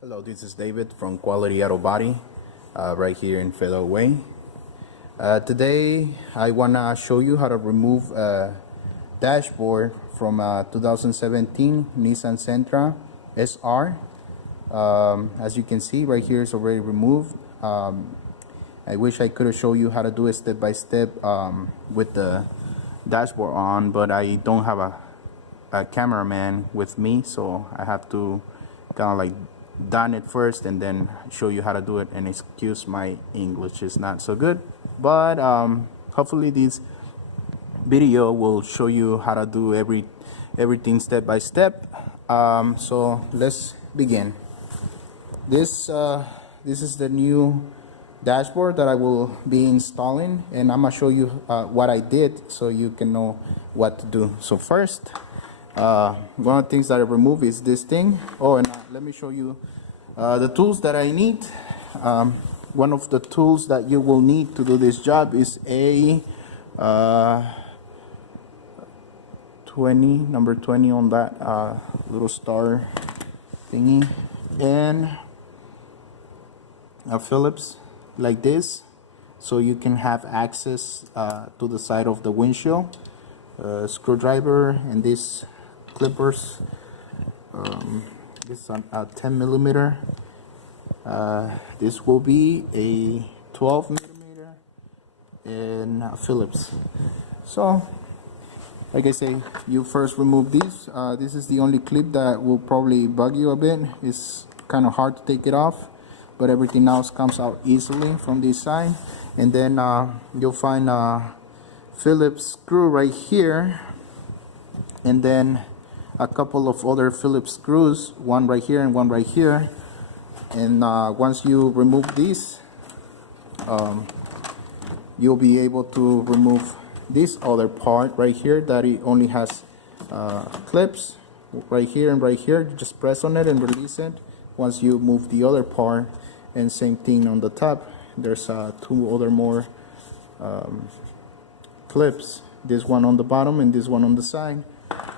Hello, this is David from Quality Auto Body, right here in Federal Way. Today I wanna show you how to remove a dashboard from a 2017 Nissan Sentra SR. As you can see, right here is already removed. I wish I could have shown you how to do it step by step with the dashboard on, but I don't have a cameraman with me, so I have to kind of like done it first and then show you how to do it. And excuse my English is not so good, but hopefully this video will show you how to do everything step by step. So let's begin. This is the new dashboard that I will be installing, and I'm gonna show you what I did so you can know what to do. So first, one of the things that I remove is this thing. Oh, and let me show you the tools that I need. One of the tools that you will need to do this job is a number 20 on that little star thingy, and a Phillips like this, so you can have access to the side of the windshield, screwdriver, and these clippers. This is a 10 millimeter. This will be a 12 millimeter and a Phillips. So like I say, you first remove these. This is the only clip that will probably bug you a bit. It's kind of hard to take it off, but everything else comes out easily from this side. And then you'll find a Phillips screw right here, and then a couple of other Phillips screws, one right here and one right here. And once you remove these, you'll be able to remove this other part right here that it only has clips right here and right here. You just press on it and release it. Once you move the other part, and same thing on the top, there's two other more clips, this one on the bottom and this one on the side.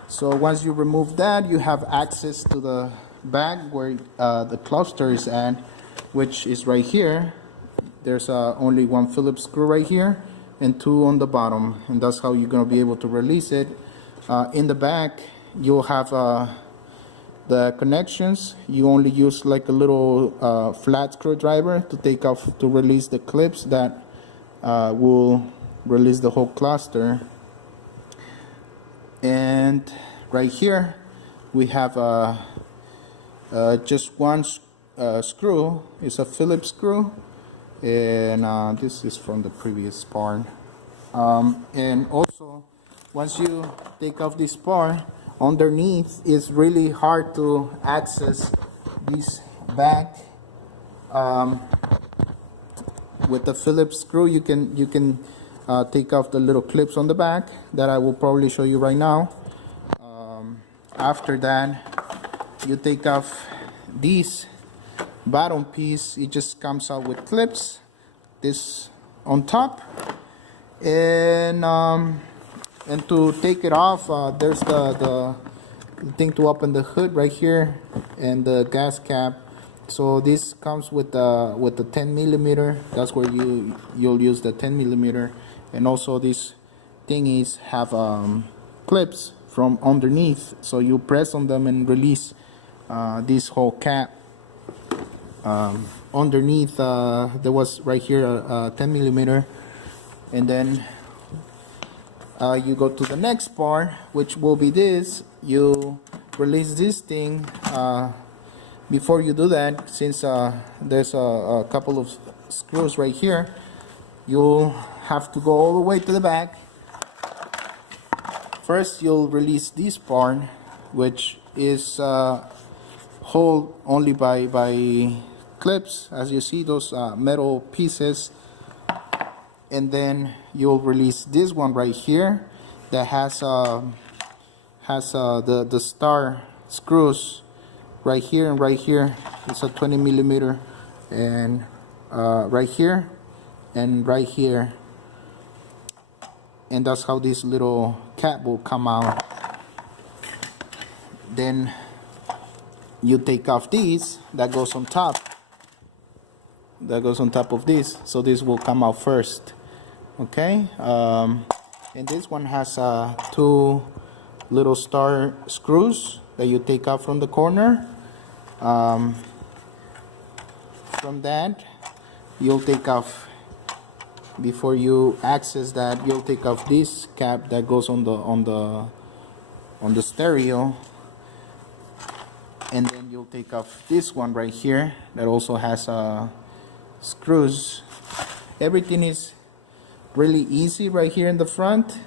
So once you remove that, you have access to the back where the cluster is at, which is right here. There's only one Phillips screw right here and two on the bottom, and that's how you're going to be able to release it. In the back, you'll have the connections. You only use like a little flat screwdriver to take off, to release the clips that will release the whole cluster. And right here we have just one screw. It's a Phillips screw, and this is from the previous part. And also, once you take off this part, underneath it's really hard to access this back. With the Phillips screw, you can take off the little clips on the back that I will probably show you right now. After that, you take off this bottom piece. It just comes out with clips, this on top, and to take it off, there's the thing to open the hood right here, and the gas cap. So this comes with the 10 millimeter. That's where you'll use the 10 millimeter. And also these thingies have clips from underneath, so you press on them and release this whole cap. Underneath there was right here a 10 millimeter, and then you go to the next part, which will be this. You release this thing. Before you do that, since there's a couple of screws right here, you'll have to go all the way to the back. First, you'll release this part, which is held only by clips, as you see, those metal pieces. And then you'll release this one right here that has the star screws right here and right here. It's a 20 millimeter, and right here and right here. And that's how this little cap will come out. Then you take off these, that goes on top. That goes on top of this, so this will come out first. Okay, and this one has two little star screws that you take out from the corner. From that, you'll take off, before you access that, you'll take off this cap that goes on the stereo, and then you'll take off this one right here that also has screws. Everything is really easy right here in the front.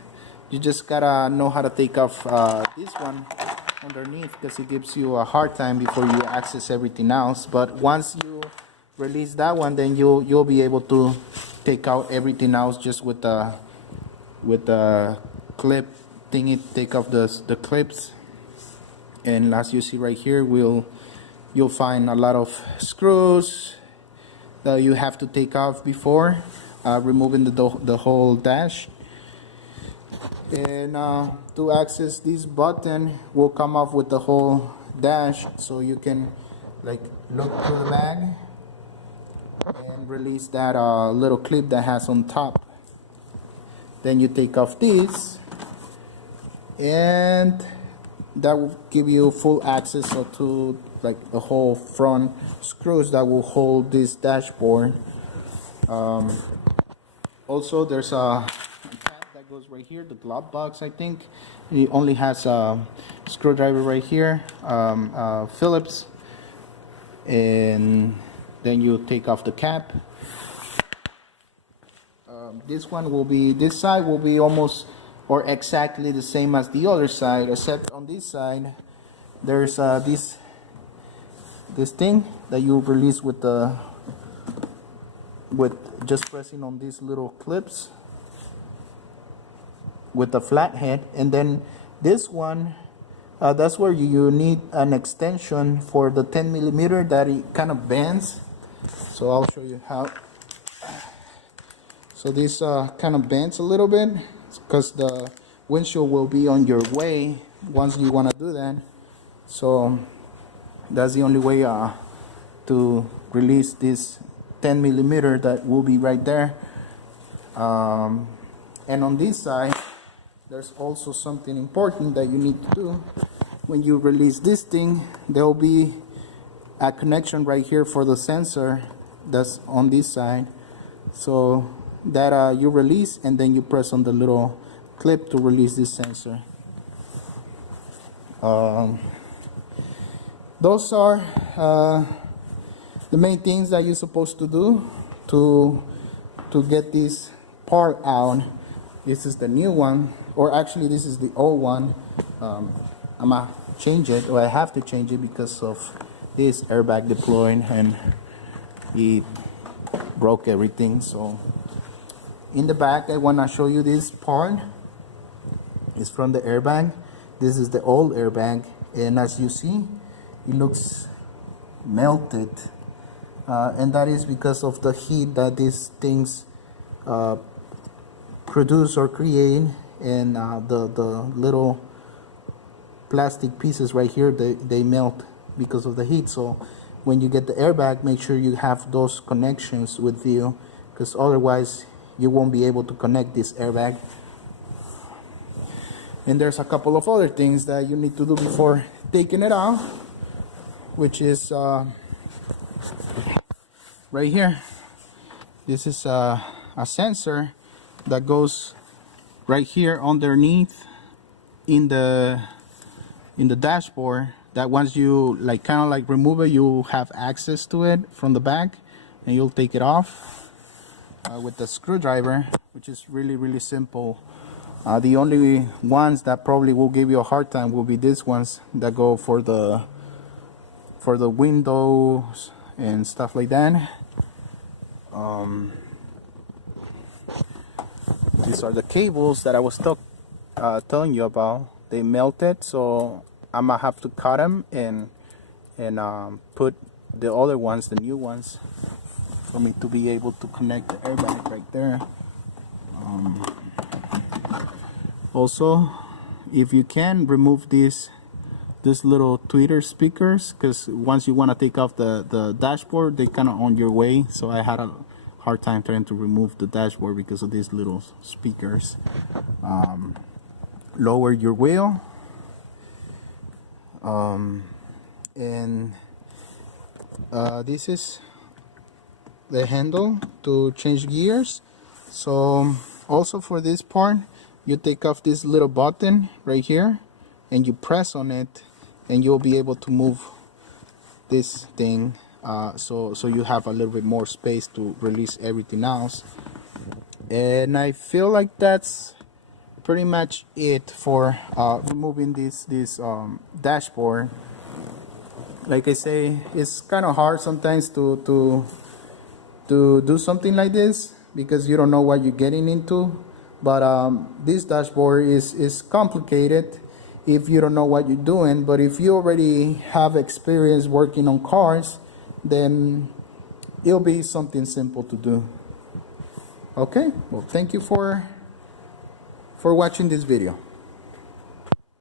You just gotta know how to take off this one underneath, because it gives you a hard time before you access everything else. But once you release that one, then you'll be able to take out everything else just with the clip thingy. Take off the clips, and as you see right here, you'll find a lot of screws that you have to take off before removing the whole dash. And to access this button, will come off with the whole dash, so you can like look through the bag and release that little clip that has on top. Then you take off this, and that will give you full access to like the whole front screws that will hold this dashboard. Also, there's a tab that goes right here, the glove box. I think it only has a screwdriver right here, Phillips, and then you take off the cap. This side will be almost or exactly the same as the other side, except on this side there's this thing that you release with just pressing on these little clips with the flat head. And then this one, that's where you need an extension for the 10mm that it kind of bends. So I'll show you how. So this kind of bends a little bit, because the windshield will be on your way once you want to do that. So that's the only way to release this 10mm that will be right there. And on this side, there's also something important that you need to do. When you release this thing, there will be a connection right here for the sensor that's on this side. So that you release, and then you press on the little clip to release this sensor. Those are the main things that you're supposed to do to get this part out. This is the new one, or actually this is the old one. I'm gonna change it, or I have to change it because of this airbag deployed and it broke everything. So in the back, I want to show you this part. It's from the airbag. This is the old airbag, and as you see, it looks melted, and that is because of the heat that these things produce or create, and the little plastic pieces right here, they melt because of the heat. So when you get the airbag, make sure you have those connections with you, because otherwise you won't be able to connect this airbag. And there's a couple of other things that you need to do before taking it out, which is right here. This is a sensor that goes right here underneath in the dashboard, that once you kind of remove it, you have access to it from the back, and you'll take it off with the screwdriver, which is really simple. The only ones that probably will give you a hard time will be these ones that go for the windows and stuff like that. These are the cables that I was telling you about. They melted, so I'm gonna have to cut them and put the other ones, the new ones, for me to be able to connect the airbag right there. Also, if you can remove this this little tweeter speakers, because once you want to take off the dashboard, they kind of on your way. So I had a hard time trying to remove the dashboard because of these little speakers. Lower your wheel, and this is the handle to change gears. So also for this part, you take off this little button right here and you press on it, and you'll be able to move this thing, so you have a little bit more space to release everything else. And I feel like that's pretty much it for removing this dashboard. Like I say, it's kind of hard sometimes to do something like this because you don't know what you're getting into. But this dashboard is complicated if you don't know what you're doing. But if you already have experience working on cars, then it'll be something simple to do. Okay, well, thank you for watching this video.